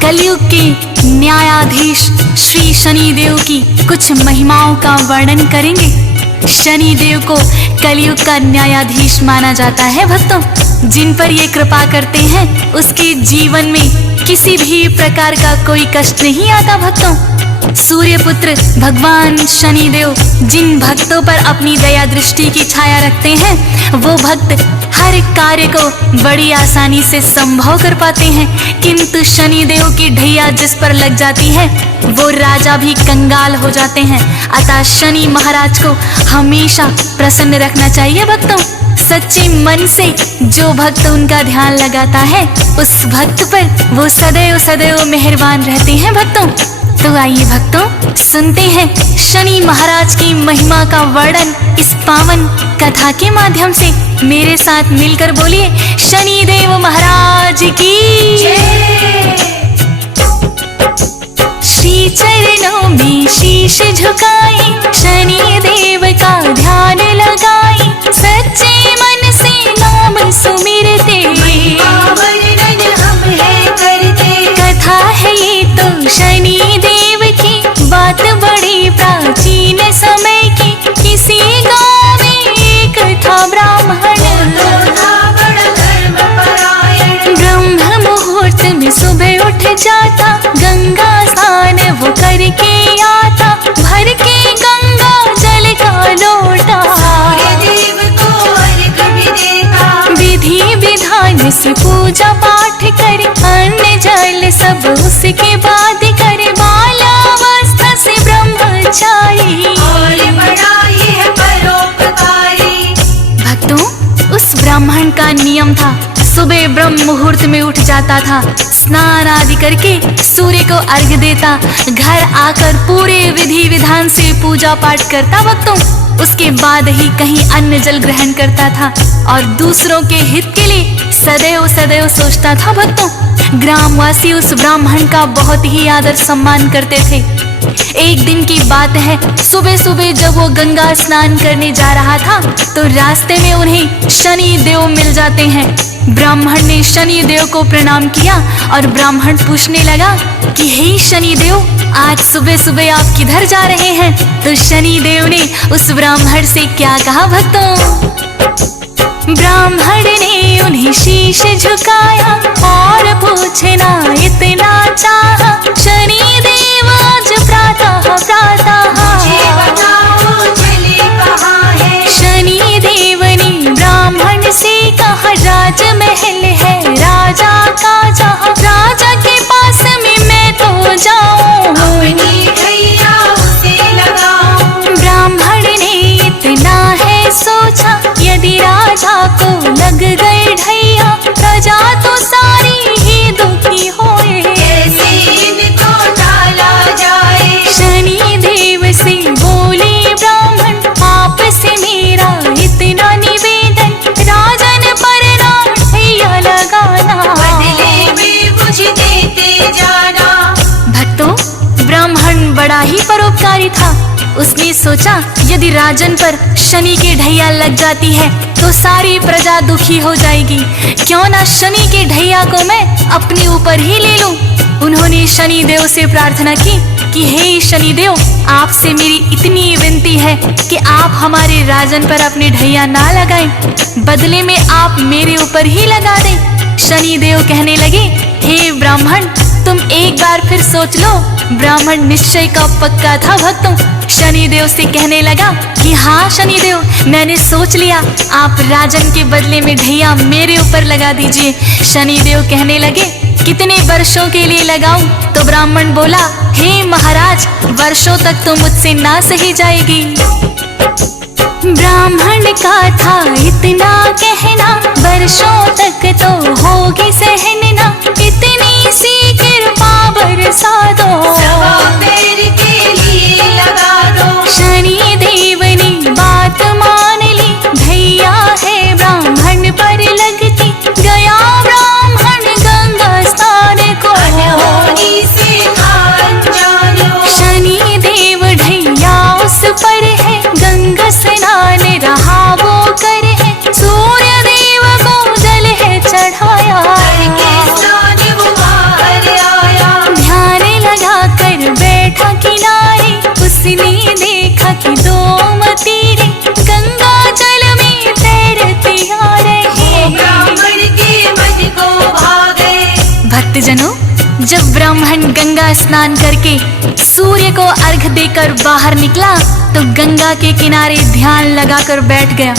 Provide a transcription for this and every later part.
कलयुग के न्यायाधीश श्री शनिदेव की कुछ महिमाओं का वर्णन करेंगे। शनिदेव को कलयुग का न्यायाधीश माना जाता है भक्तों। जिन पर ये कृपा करते हैं उसके जीवन में किसी भी प्रकार का कोई कष्ट नहीं आता भक्तों। सूर्यपुत्र भगवान शनिदेव जिन भक्तों पर अपनी दया दृष्टि की छाया रखते हैं वो भक्त हर कार्य को बड़ी आसानी से संभव कर पाते हैं। किंतु शनिदेव की ढैया जिस पर लग जाती है वो राजा भी कंगाल हो जाते हैं। अतः शनि महाराज को हमेशा प्रसन्न रखना चाहिए भक्तों। सच्चे मन से जो भक्त उनका ध्यान लगाता है उस भक्त पर वो सदैव सदैव मेहरबान रहते हैं भक्तों। तो आइए भक्तों सुनते हैं शनि महाराज की महिमा का वर्णन इस पावन कथा के माध्यम से। मेरे साथ मिलकर बोलिए शनिदेव महाराज की जय। श्री चरणों में शीश झुकाई शनिदेव का ध्यान लगाई, सच्चे मन से नाम सुमिरते हम है करते। कथा है ये तो शनिदेव की, बात बड़ी प्राचीन समय की। किसी गाँव में एक था ब्राह्मण, ब्रह्म मुहूर्त में सुबह उठ जाता, गंगा स्नान वो करके आता, भर के गंगा जल का लोटा विधि विधान से पूजा पाठ करे, अन्न जल सब उसके बाद करे, बाल्यावस्था से ब्रह्मचारी और बड़ा ये परोपकारी। भक्तों उस ब्राह्मण का नियम था सुबह ब्रह्म मुहूर्त में उठ जाता था, स्नान आदि करके सूर्य को अर्घ्य देता, घर आकर पूरे विधि विधान से पूजा पाठ करता भक्तों। उसके बाद ही कहीं अन्न जल ग्रहण करता था और दूसरों के हित के लिए सदैव सदैव सोचता था भक्तों। ग्रामवासी उस ब्राह्मण का बहुत ही आदर सम्मान करते थे। एक दिन की बात है, सुबह सुबह जब वो गंगा स्नान करने जा रहा था तो रास्ते में उन्हें शनि देव मिल जाते हैं। ब्राह्मण ने शनि देव को प्रणाम किया और ब्राह्मण पूछने लगा कि हे शनि देव, आज सुबह सुबह आप किधर जा रहे हैं? तो शनि देव ने उस ब्राह्मण से क्या कहा भक्तों? ब्राह्मण ने उन्हें शीश झुकाया और पूछना इतना चाहा, शनि देव आज प्रातः शनि देव ने ब्राह्मण से कहा, राजमहल है राजा का जहाँ, राजा के पास में मैं तो जाऊं, अपनी ढैया उसे लगाऊं। ब्राह्मण ने इतना है सोचा, यदि राजा को लग गए ढैया, प्रजा तो सारी ही दुखी होए, कैसे इनको टाला जाए। शनि देव से बोले ब्राह्मण, आप से मेरा इतना निवेदन, राजन पर ना ढैया लगाना, बदले में मुझे देते जाना। भक्तों ब्राह्मण बड़ा ही परोपकारी था। उसने सोचा यदि राजन पर शनि की ढैया लग जाती है तो सारी प्रजा दुखी हो जाएगी, क्यों ना शनि की ढैया को मैं अपने ऊपर ही ले लूं। उन्होंने शनि देव से प्रार्थना की कि हे शनि देव, आपसे मेरी इतनी विनती है कि आप हमारे राजन पर अपनी ढैया ना लगाएं, बदले में आप मेरे ऊपर ही लगा दें। शनि देव कहने लगे, हे ब्राह्मण तुम एक बार फिर सोच लो। ब्राह्मण निश्चय का पक्का था भक्तों। शनिदेव से कहने लगा कि हाँ शनिदेव, मैंने सोच लिया, आप राजन के बदले में ढैया मेरे ऊपर लगा दीजिए। शनिदेव कहने लगे, कितने वर्षों के लिए लगाऊं? तो ब्राह्मण बोला, हे महाराज, वर्षों तक तो मुझसे ना सही जाएगी। ब्राह्मण का था इतना कहना, वर्षों तक तो होगी सहना, इतनी सी कृपा बरसा दो, पैर के लिए लगा दो। शनि देव ने बात मान ली, ढैया है ब्राह्मण पर लगती, गया ब्राह्मण गंगा स्नान को, शनि देव ढैया उस पर है, गंगा स्नान रहा वो कर है, सूर्य देव को जल है चढ़ाया, भक्तजनों, जब ब्राह्मण गंगा स्नान करके सूर्य को अर्घ देकर बाहर निकला तो गंगा के किनारे ध्यान लगाकर बैठ गया।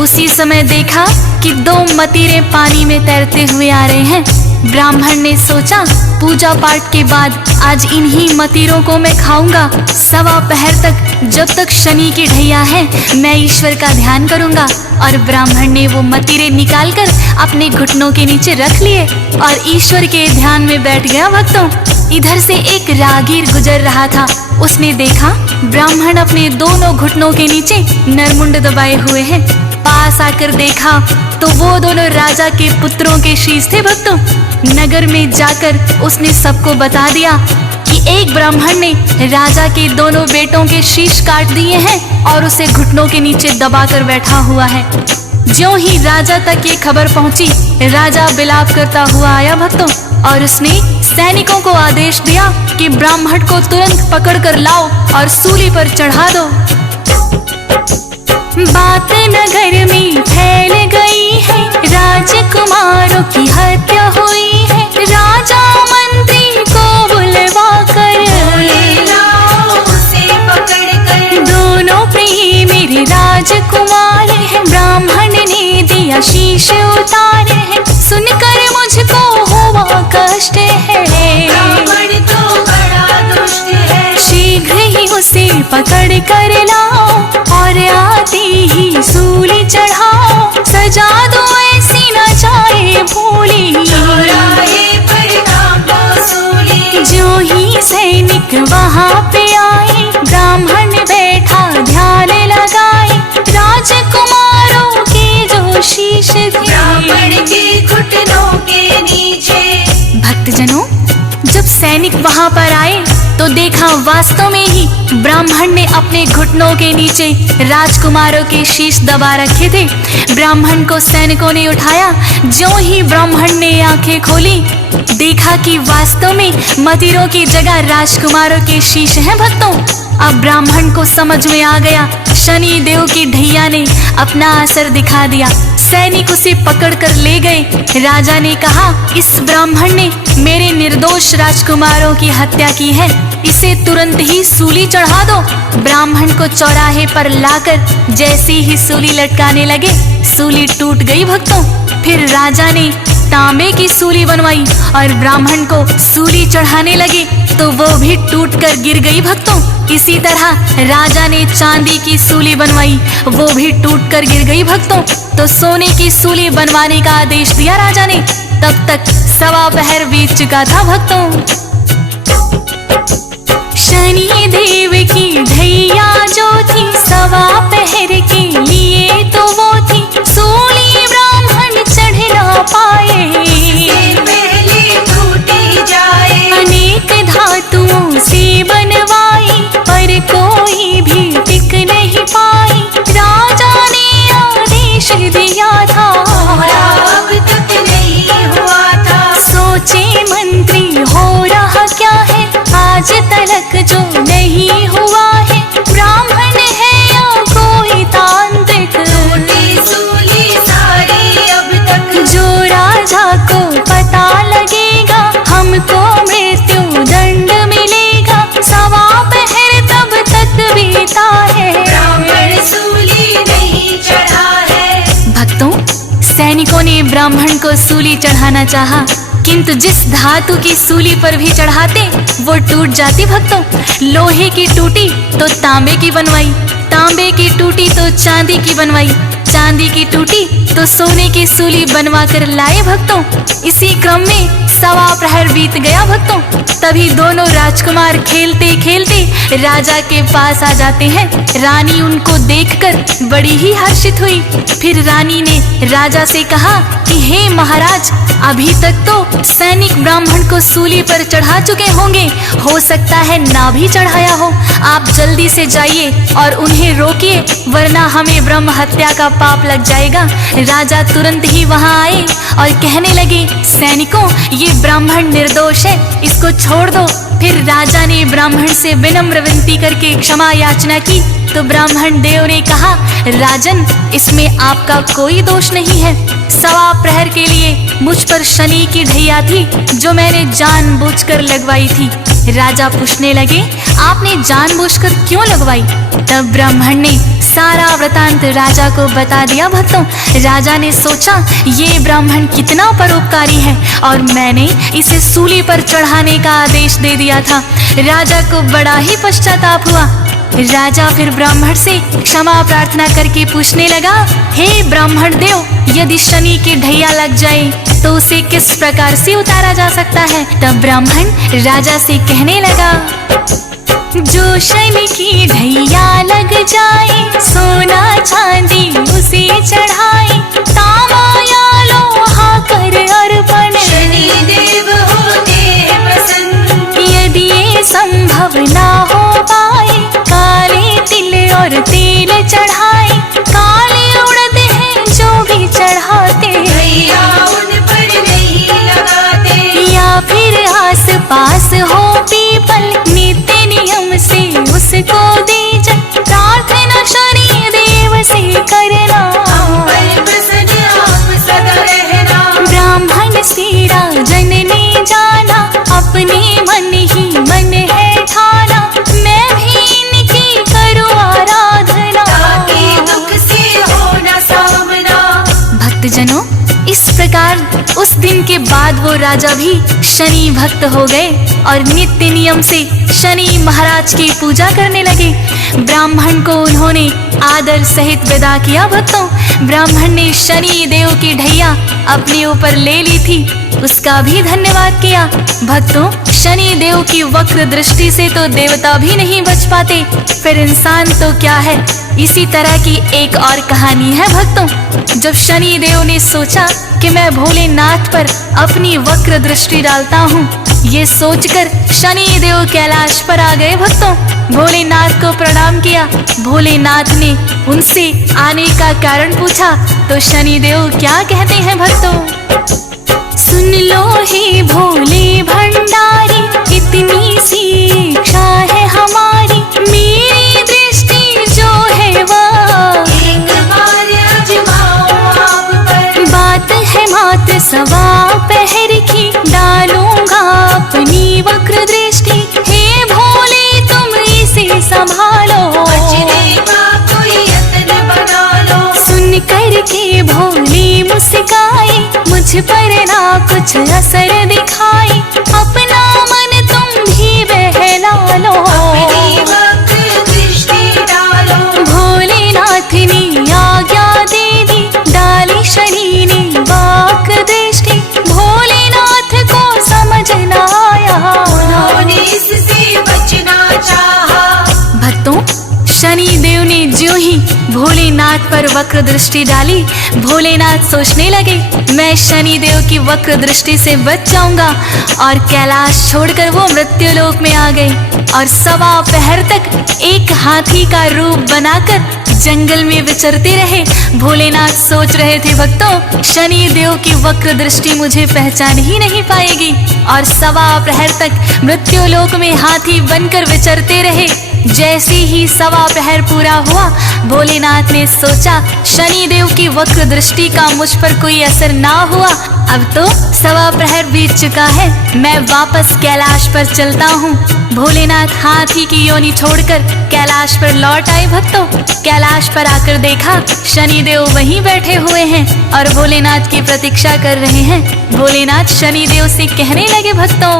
उसी समय देखा कि 2 मतीरे पानी में तैरते हुए आ रहे हैं। ब्राह्मण ने सोचा, पूजा पाठ के बाद आज इन्हीं मतीरों को मैं खाऊंगा। 1.25 पहर तक, जब तक शनि की ढैया है, मैं ईश्वर का ध्यान करूंगा। और ब्राह्मण ने वो मतीरे निकालकर अपने घुटनों के नीचे रख लिए और ईश्वर के ध्यान में बैठ गया। भक्तों, इधर से एक राहगीर गुजर रहा था। उसने देखा ब्राह्मण अपने दोनों घुटनों के नीचे नरमुंड दबाए हुए हैं। पास आकर देखा तो वो दोनों राजा के पुत्रों के शीश थे। भक्तों, नगर में जाकर उसने सबको बता दिया कि एक ब्राह्मण ने राजा के दोनों बेटों के शीश काट दिए हैं और उसे घुटनों के नीचे दबाकर बैठा हुआ है। ज्यों ही राजा तक ये खबर पहुंची, राजा बिलाप करता हुआ आया। भक्तों, और उसने सैनिकों को आदेश दिया कि ब्राह्मण को तुरंत पकड़ कर लाओ और सूली पर चढ़ा दो। बात नगर में फैल गई है, राजकुमारों की हत्या हुई है। राजा मंत्री को बुलवा कर उसे पकड़ कर, दोनों प्रिय मेरे राजकुमार हैं। ब्राह्मण ने दिया शीश उतारे हैं, सुनकर मुझको हुआ कष्ट है। ब्राह्मण तो बड़ा दुष्ट है, शीघ्र ही उसे पकड़ कर लाओ और आते ही सूली चढ़ाओ। सजा दो ऐसी न जाए भूली, चौराहे पर कांपो सूली। जो ही सैनिक वहाँ पे आए, ब्राह्मण बैठा ध्यान लगाए। राजकुमारों के जो शीश थे, ब्राह्मण के घुटनों के नीचे। भक्तजनों, जब सैनिक वहाँ पर आए तो देखा वास्तव में ही ब्राह्मण ने अपने घुटनों के नीचे राजकुमारों के शीश दबा रखे थे। ब्राह्मण को सैनिकों ने उठाया। ज्यों ही ब्राह्मण ने आंखें खोली, देखा कि वास्तव में मतीरों की जगह राजकुमारों के शीश हैं। भक्तों, अब ब्राह्मण को समझ में आ गया, शनि देव की ढैया ने अपना असर दिखा दिया। सैनिक उसे पकड़कर ले गए। राजा ने कहा, इस ब्राह्मण ने मेरे निर्दोष राजकुमारों की हत्या की है, इसे तुरंत ही सूली चढ़ा दो। ब्राह्मण को चौराहे पर लाकर जैसे ही सूली लटकाने लगे, सूली टूट गई। भक्तों, फिर राजा ने तांबे की सूली बनवाई और ब्राह्मण को सूली चढ़ाने लगे तो वो भी टूटकर गिर गई। भक्तों, इसी तरह राजा ने चांदी की सूली बनवाई, वो भी टूटकर गिर गई। भक्तों, तो सोने की सूली बनवाने का आदेश दिया राजा ने। तब तक 1.25 पहर बीत चुका था। भक्तों, शनि देव की ढैया जो थी 1.25 पहर के लिए तो वो थी। सूली ब्राह्मण चढ़ ना पाए, पहले टूटी जाए। अनेक धातुओं से बनवाई पर कोई भी टिक नहीं पाई। राजा ने आदेश दिया था, अब तक नहीं हुआ था। सोचे मंत्री, हो रहा क्या है आज तलक जो नहीं हुआ है। ब्राह्मण है या कोई तांत्रिक, टूटी सूली सारी अब तक। जो राजा को पता लगेगा, हमको मृत्यु दंड मिलेगा। 1.25 पहर तब तक बीता है, ब्राह्मण सूली नहीं चढ़ा है। भक्तों, सैनिकों ने ब्राह्मण को सूली चढ़ाना चाहा, किंतु जिस धातु की सूली पर भी चढ़ाते वो टूट जाती। भक्तों, लोहे की टूटी तो तांबे की बनवाई, तांबे की टूटी तो चांदी की बनवाई, चांदी की टूटी तो सोने की सूली बनवा कर लाए। भक्तों, इसी क्रम में 1.25 प्रहर बीत गया। भक्तों, तभी दोनों राजकुमार खेलते खेलते राजा के पास आ जाते हैं। रानी उनको देखकर बड़ी ही हर्षित हुई। फिर रानी ने राजा से कहा कि हे महाराज, अभी तक तो सैनिक ब्राह्मण को सूली पर चढ़ा चुके होंगे, हो सकता है ना भी चढ़ाया हो। आप जल्दी से जाइए और उन्हें रोकिए, वरना हमें ब्रह्म हत्या का पाप लग जाएगा। राजा तुरंत ही वहां आए और कहने लगे, सैनिकों, ये ब्राह्मण निर्दोष है, इसको छोड़ दो। फिर राजा ने ब्राह्मण से विनम्र विनती करके क्षमा याचना की तो ब्राह्मण देव ने कहा, राजन, इसमें आपका कोई दोष नहीं है। सवा प्रहर के लिए मुझ पर शनि की ढैया थी जो मैंने जानबूझकर लगवाई थी। राजा पूछने लगे, आपने जानबूझकर क्यों लगवाई? तब ब्राह्मण ने सारा वृतांत राजा को बता दिया। भक्तों, राजा ने सोचा ये ब्राह्मण कितना परोपकारी है और मैंने इसे सूली पर चढ़ाने का आदेश दे दिया था। राजा को बड़ा ही पश्चाताप हुआ। राजा फिर ब्राह्मण से क्षमा प्रार्थना करके पूछने लगा, हे ब्राह्मण देव, यदि शनि की ढैया लग जाए तो उसे किस प्रकार से उतारा जा सकता है? तब ब्राह्मण राजा से कहने लगा, जो शनि की ढैया लग जाए सोना चांदी उसे चढ़ाए, तांबा या लोहा कर अर्पण शनि देव होते पसंद। यदि ये संभव ना हो पाए, काले तिल और तेल चढ़ाए, काले उड़द हैं जो भी चढ़ाते, भैया उन पर नहीं लगाते। या फिर आस पास हो पीपल, नित्य नियम से उसको दीजन, प्रार्थना शनि देव से करना, हम पर प्रसन्न आप सदा रहना। ब्राह्मण से राजन ने जाना, अपने मन ही मन है ठाना, मैं भी इनकी करूँ आराधना, ताकि दुख से हो न सामना। भक्तजनों, इस प्रकार उस दिन के बाद वो राजा भी शनि भक्त हो गए और नित्य नियम से शनि महाराज की पूजा करने लगे। ब्राह्मण को उन्होंने आदर सहित विदा किया। भक्तों, ब्राह्मण ने शनि देव की ढैया अपने ऊपर ले ली थी, उसका भी धन्यवाद किया। भक्तों, शनि देव की वक्र दृष्टि से तो देवता भी नहीं बच पाते, फिर इंसान तो क्या है। इसी तरह की एक और कहानी है भक्तों। जब शनि देव ने सोचा कि मैं भोलेनाथ पर अपनी वक्र दृष्टि डालता हूँ, ये सोचकर शनि देव कैलाश पर आ गए। भक्तों, भोलेनाथ को प्रणाम किया। भोलेनाथ ने उनसे आने का कारण पूछा तो शनि देव क्या कहते हैं भक्तों, सुन लो हे भोले भंडारी, इतनी सी इच्छा है हमारी, मेरी दृष्टि जो है वह एक बार आजमाओ आप पर। बात है मात सवा पहर की, डालूंगा अपनी वक्र दृष्टि, हे भोले तुम इसे संभालो, बचने का कोई यत्न बना लो। सुन कर के भोले मुस्काए, मुझ पर ना कुछ असर दिखाए, अपना मन तुम भी बहला लो, अपनी वक्र दृष्टि डालो। भोलेनाथ ने आज्ञा दे दी, डाली शनि ने वक्र दृष्टि, भोलेनाथ को समझ न आया, उन्होंने इससे बचना चाहा। भक्तों, शनि देव ने ज्यों ही भोलेनाथ पर वक्र दृष्टि डाली, भोलेनाथ सोचने लगे मैं शनि देव की वक्र दृष्टि से बच जाऊंगा, और कैलाश छोड़कर वो मृत्यु लोक में आ गए और सवा पहर तक एक हाथी का रूप बनाकर जंगल में विचरते रहे। भोलेनाथ सोच रहे थे, भक्तों, शनि देव की वक्र दृष्टि मुझे पहचान ही नहीं पाएगी, और सवा प्रहर तक मृत्यु लोक में हाथी बनकर विचरते रहे। जैसे ही सवा प्रहर पूरा हुआ, भोलेनाथ ने सोचा शनि देव की वक्र दृष्टि का मुझ पर कोई असर ना हुआ, अब तो सवा प्रहर बीत चुका है, मैं वापस कैलाश पर चलता हूँ। भोलेनाथ हाथी की योनि छोड़कर कैलाश पर लौट आए। भक्तों, कैलाश पर आकर देखा शनि देव वहीं बैठे हुए हैं और भोलेनाथ की प्रतीक्षा कर रहे हैं। भोलेनाथ शनि देव से कहने लगे, भक्तों,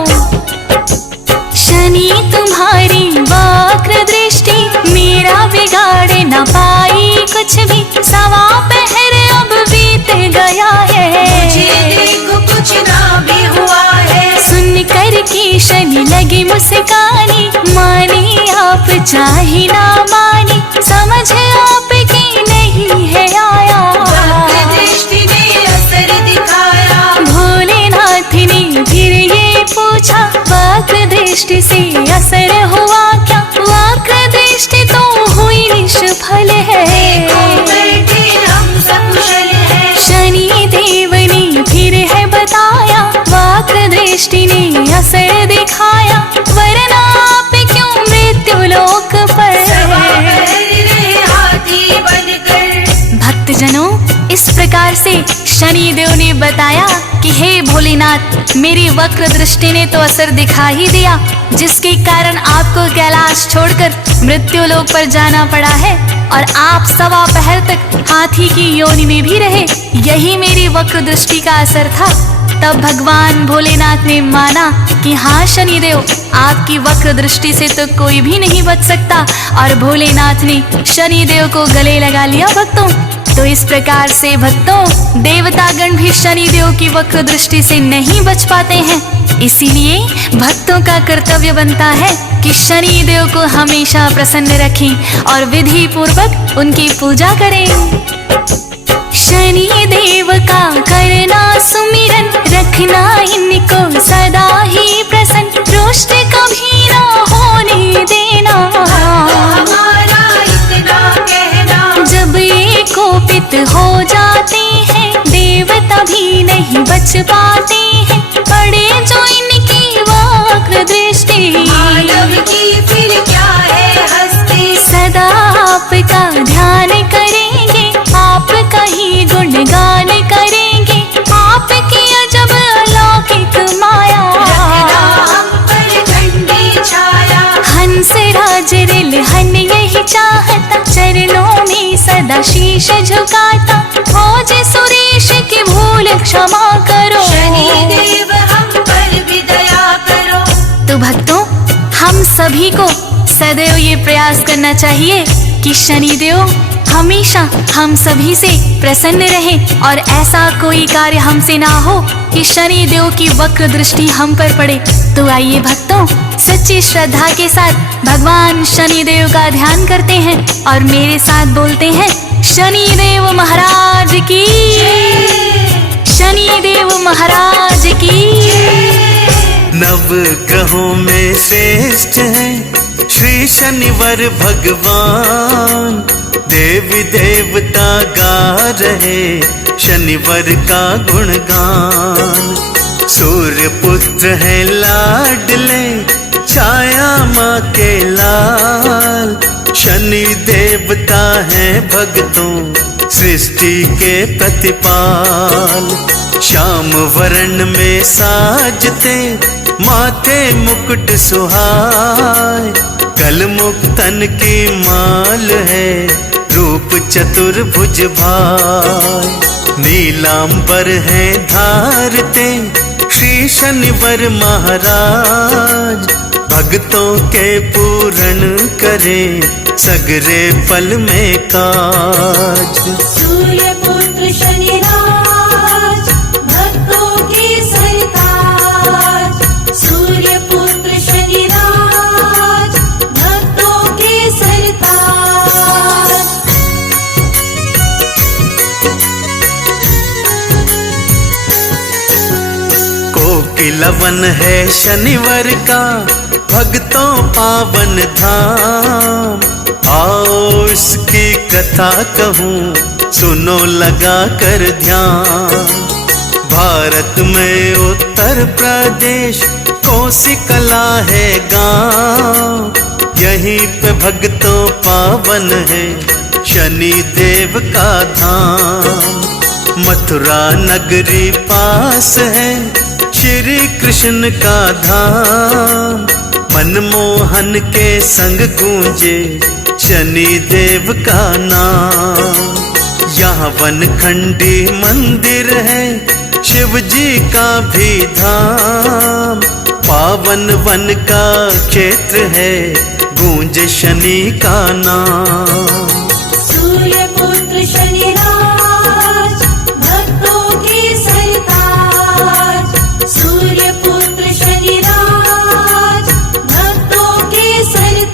शनि तुम्हारी वक्र दृष्टि मेरा बिगाड़ न पाई कुछ भी, सवा पहर अब बीत गया है, मुझे देखो कुछ ना भी हुआ है। सुन कर के शनि लगी मुस्कानी, मानी आप चाहे ना मानी, समझ आपकी नहीं है आया, वक्र दृष्टि ने असर दिखाया। भोलेनाथ ने फिर ये पूछा, वक्र दृष्टि से असर हुआ क्या? वक्र दृष्टि तो हुई निष्फल है, देखो बैठे हम सकुशल हैं। शनि देव ने फिर है बताया, वक्र दृष्टि ने असर दिखाया, वरना आप क्यों मृत्यु लोक पर सवा पहर रहे हाथी बनकर। भक्तजनों, इस प्रकार से शनि बताया कि हे भोलेनाथ, मेरी वक्र दृष्टि ने तो असर दिखा ही दिया, जिसके कारण आपको कैलाश छोड़कर मृत्यु लोक पर जाना पड़ा है और आप सवा पहर तक हाथी की योनि में भी रहे। यही मेरी वक्र दृष्टि का असर था। तब भगवान भोलेनाथ ने माना कि हाँ शनिदेव, आपकी वक्र दृष्टि से तो कोई भी नहीं बच सकता, और भोलेनाथ ने शनिदेव को गले लगा लिया भक्तों। तो इस प्रकार से भक्तों, देवतागण भी शनिदेव की वक्र दृष्टि से नहीं बच पाते हैं। इसीलिए भक्तों का कर्तव्य बनता है कि शनिदेव को हमेशा प्रसन्न रखें और विधि पूर्वक उनकी पूजा करें। शनि देव का करना सुमिरन, रखना इनको सदा ही प्रसन्न, रुष्ट कभी ना होने देना। हमारा इतना कहना, जब ये कोपित हो जाते हैं देवता भी नहीं बच पाते हैं, पड़े जो इनकी वक्र दृष्टि। मानव की फिर क्या है हस्ती, सदा आपका ध्यान करेंगे, आपका ही गुणगान करेंगे, आपकी अजब अलौकिक माया। रखना हम पर ठंडी छाया, हंस राज रिलहन यही चाहता, चरणों में सदा शीश झुकाता, खोज सुरेश की भूल क्षमा करो। शनिदेव हम पर भी दया करो। तो भक्तों, हम सभी को सदैव ये प्रयास करना चाहिए कि शनिदेव हमेशा हम सभी से प्रसन्न रहे और ऐसा कोई कार्य हमसे ना हो कि शनिदेव की वक्र दृष्टि हम पर पड़े। तो आइए भक्तों, सच्ची श्रद्धा के साथ भगवान शनिदेव का ध्यान करते हैं और मेरे साथ बोलते हैं, शनिदेव महाराज की, शनिदेव महाराज की। नव ग्रहों में श्रेष्ठ है श्री शनिवर भगवान, देवी देवता गा रहे शनिवर का गुणगान। सूर्य पुत्र है लाडले, छाया माँ के लाल, शनि देवता है भक्तों सृष्टि के प्रतिपाल। श्याम वर्ण में साजते माथे मुकुट सुहाय, कल मुक्तन की माल है रूप चतुर्भुज भाय। नीलांबर है धारते श्री शनिवर महाराज, भक्तों के पूर्ण करे सगरे पल में काज। सूर्य पुत्र शनिराज, भक्तों के सरताज। सूर्य पुत्र शनिराज, भक्तों के सरताज। कोकिलवन है शनिवर का भक्तों पावन धाम, आओ इसकी कथा कहूँ सुनो लगा कर ध्यान। भारत में उत्तर प्रदेश कोसिकला है गांव, यहीं पे भक्तों पावन है शनि देव का धाम। मथुरा नगरी पास है श्री कृष्ण का धाम, मनमोहन के संग गूंजे शनि देव का नाम। यहाँ वनखंडी मंदिर है शिव जी का भी धाम, पावन वन का क्षेत्र है गूंजे शनि का नाम। सूर्य पुत्र शनिराज, भक्तों के सरताज। सूर्य पुत्र शनिराज, भक्तों के सरताज।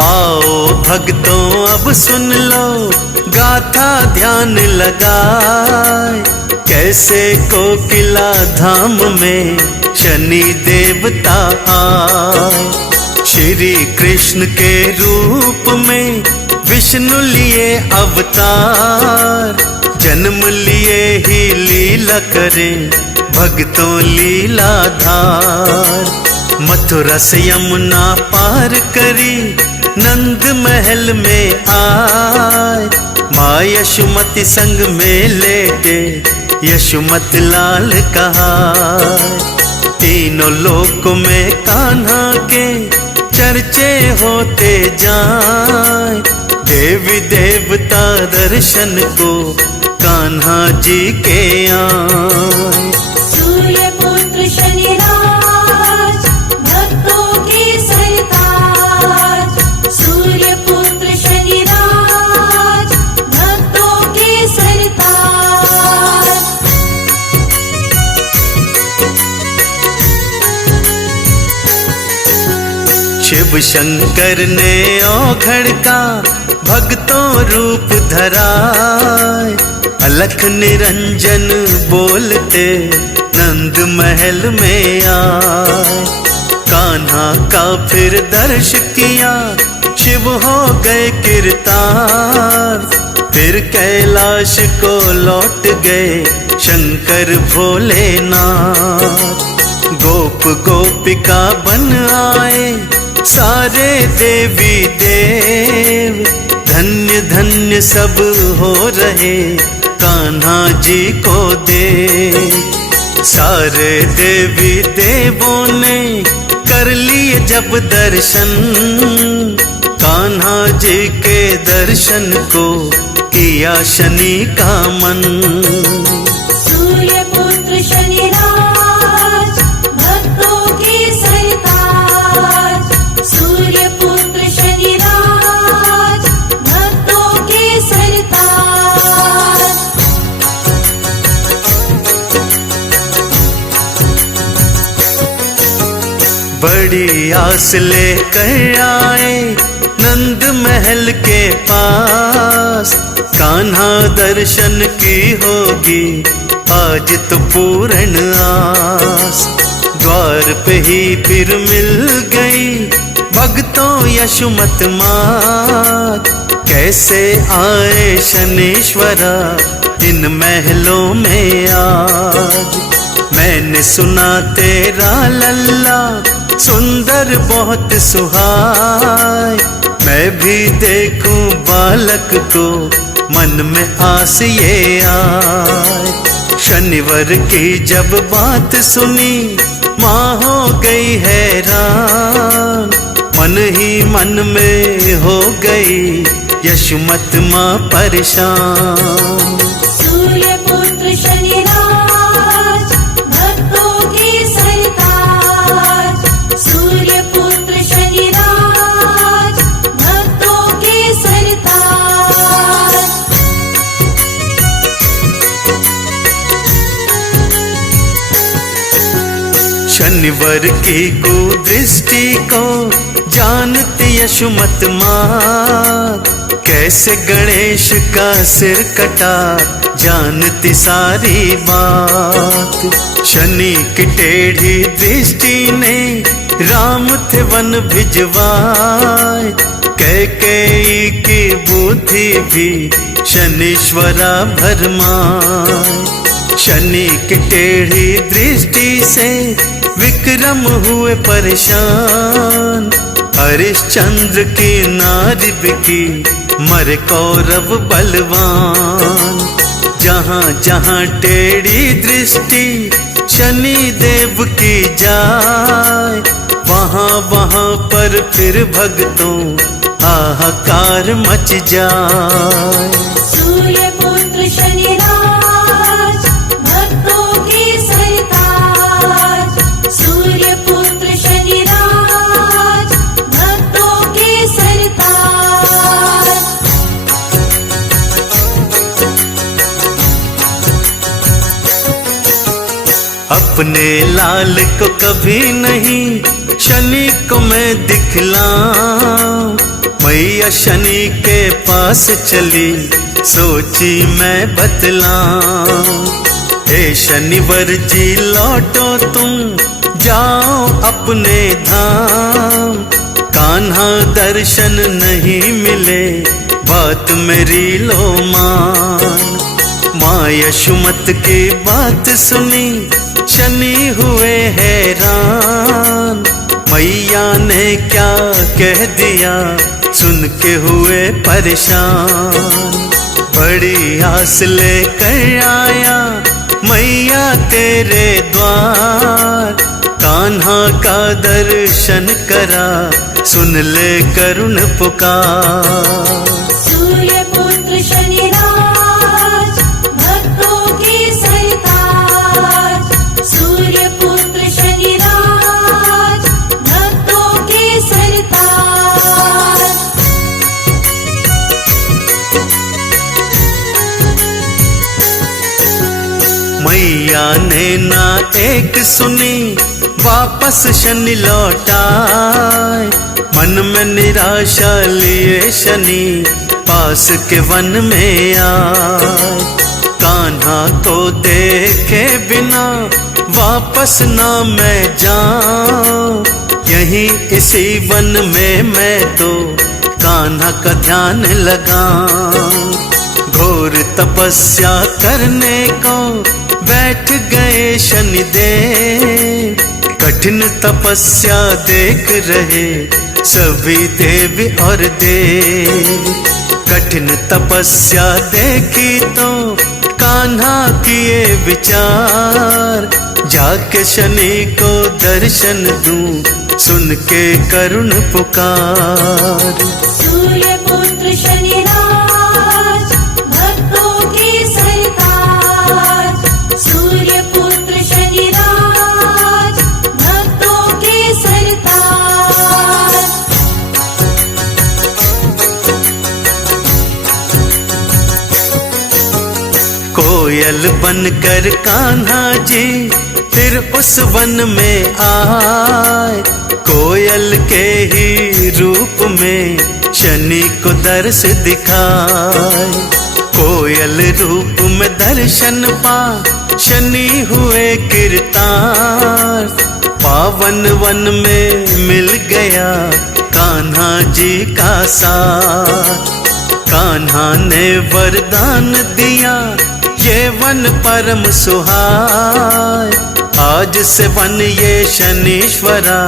आओ भक्तों अब सुन लो गाथा ध्यान लगाए, कैसे कोकिला धाम में शनि देवता आए। श्री कृष्ण के रूप में विष्णु लिए अवतार, जन्म लिए ही लीला करे भक्तों लीलाधार। मथुरा से यमुना पार करी नंद महल में आए, माँ यशोमती संग में लेटे यशोमत लाल कहाए। तीनों लोक में कान्हा के चर्चे होते जाए, देवी देवता दर्शन को कान्हा जी के आए। सूर्य पुत्र शनिराज भक्तों के सरताज, सूर्य पुत्र शनिराज भक्तों के सरताज। शिव शंकर ने औघड़ का भक्तों रूप धराए, अलख निरंजन बोलते नंद महल में आए। कान्हा का फिर दर्श किया, शिव हो गए किरतार, फिर कैलाश को लौट गए शंकर भोलेनाथ। गोप गोपिका बन आए सारे देवी देव, धन्य धन्य सब हो रहे कान्हा जी को देख। सारे देवी देवों ने कर लिए जब दर्शन, कान्हा जी के दर्शन को किया शनि का मन। सूर्य पुत्र शनिराज भक्तों के सरताज, सूर्य पुत्र शनिराज भक्तों के सरताज। बड़ी आस लेकर आए नंद महल के पास, कान्हा दर्शन की होगी आज तो पूर्ण आस। द्वार पे ही फिर मिल गई भक्तों यशोमत मात, कैसे आए शनीश्वरा इन महलों में आज। मैंने सुना तेरा लल्ला सुंदर बहुत सुहाए, मैं भी देखूं बालक को मन में आस ये आए। शनिवार की जब बात सुनी माँ हो गई हैरान, मन ही मन में हो गई यशोमत माँ परेशान। सूर्य पुत्र शनिराज भक्तों के सरताज, सूर्य पुत्र शनिराज भक्तों के सरताज। शनिवार की कुदृष्टि को जानती यशोमत माँ, कैसे गणेश का सिर कटा जानती सारी बात। शनि की टेढ़ी दृष्टि ने राम थे वन भिजवाए, कैकेयी की बुद्धि भी शनीश्वरा भरमाए। शनि की टेढ़ी दृष्टि से विक्रम हुए परेशान, हरिश्चंद्र की नारी बिकी मर कौरव बलवान। जहाँ जहाँ टेढ़ी दृष्टि शनि देव की जाए, वहाँ वहाँ पर फिर भक्तों हाहाकार मच जाए। सूर्य पुत्र शनिराज भक्तों के सरताज, सूर्य पुत्र शनिराज भक्तों के सरताज। अपने लाल को कभी नहीं शनि को मैं दिखलाऊं, मैया शनि के पास चली सोची मैं बतलाऊं। हे शनिवार जी लौटो तुम जाओ अपने धाम, कान्हा दर्शन नहीं मिले बात मेरी लो मान। माँ यशोमत की बात सुनी शनि हुए हैरान, मैया ने क्या कह दिया सुन के हुए परेशान। बड़ी आस लेकर आया मैया तेरे द्वार, कान्हा का दर्शन करा सुन ले करुण पुकार। सूर्य पुत्र शनिराज भक्तों के सरताज, सूर्य पुत्र शनिराज भक्तों के सरताज। मैया ने ना एक सुनी वापस शनि लौटाए, मन में निराशा लिए शनि पास के वन में आए। कान्हा को देखे बिना वापस ना मैं जाऊं, यहीं इसी वन में मैं तो कान्हा का ध्यान लगाऊं। घोर तपस्या करने को बैठ गए शनिदेव, कठिन तपस्या देख रहे सभी देवी और देव। कठिन तपस्या देखी तो कान्हा किए विचार, जाके शनि को दर्शन दूं सुन के करुण पुकार। सूर्य पुत्र शनिराज भक्तों के सरताज, सूर्य पुत्र शनिराज भक्तों के सरताज। कोयल बनकर कान्हा जी फिर उस वन में आए, कोयल के ही रूप में शनि को दर्श दिखाए। कोयल रूप में दर्शन पा शनि हुए गिरतार, पावन वन में मिल गया कान्हा जी का साथ। कान्हा ने वरदान दिया ये वन परम सुहाय, आज से वन ये शनीश्वरा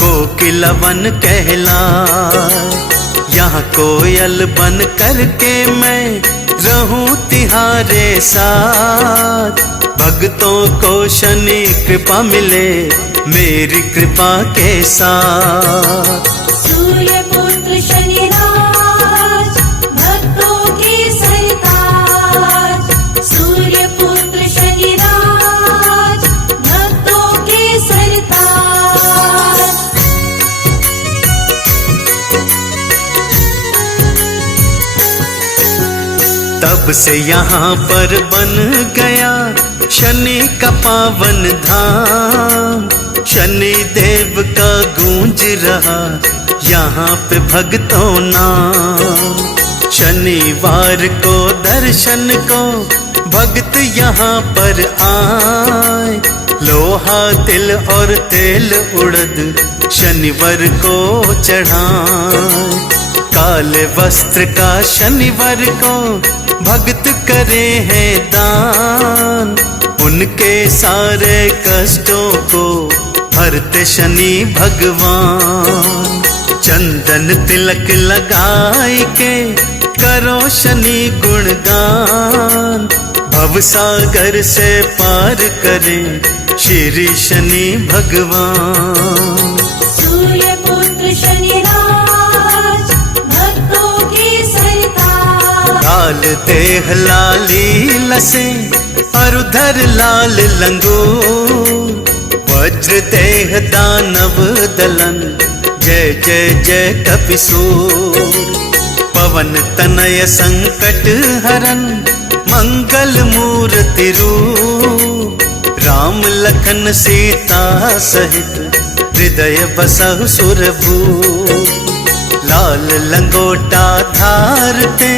कोकिला वन कहलाए। यहाँ कोयल बन करके मैं रहूं तिहारे साथ, भक्तों को शनि कृपा मिले मेरी कृपा के साथ। सूर्य पुत्र शनिराज भक्तों के सरताज, सूर्य पुत्र शनिराज भक्तों के सरताज। तब से यहाँ पर बन गया शनि का पावन धाम, शनि देव का गूंज रहा यहाँ पे भक्तों नाम। शनिवार को दर्शन को भक्त यहाँ पर आए, लोहा तिल और तेल उड़द शनिवार को चढ़ाए। काले वस्त्र का शनिवार को भक्त करे हैं दान, उनके सारे कष्टों को हरते शनि भगवान। चंदन तिलक लगाए के करो शनि गुणगान, भवसागर से पार करे श्री शनि भगवान। सूर्य पुत्र शनिराज भक्तों के सरताज, लाल देह लाली लसे अरुधर लाल लंगूर, वज्र देह दानव दलन जय जय जय कपिसूर। पवन तनय संकट हरन मंगल मूर्ति रूप, राम लखन सीता सहित हृदय बसहु सुरभूप। लाल लंगोटा धारते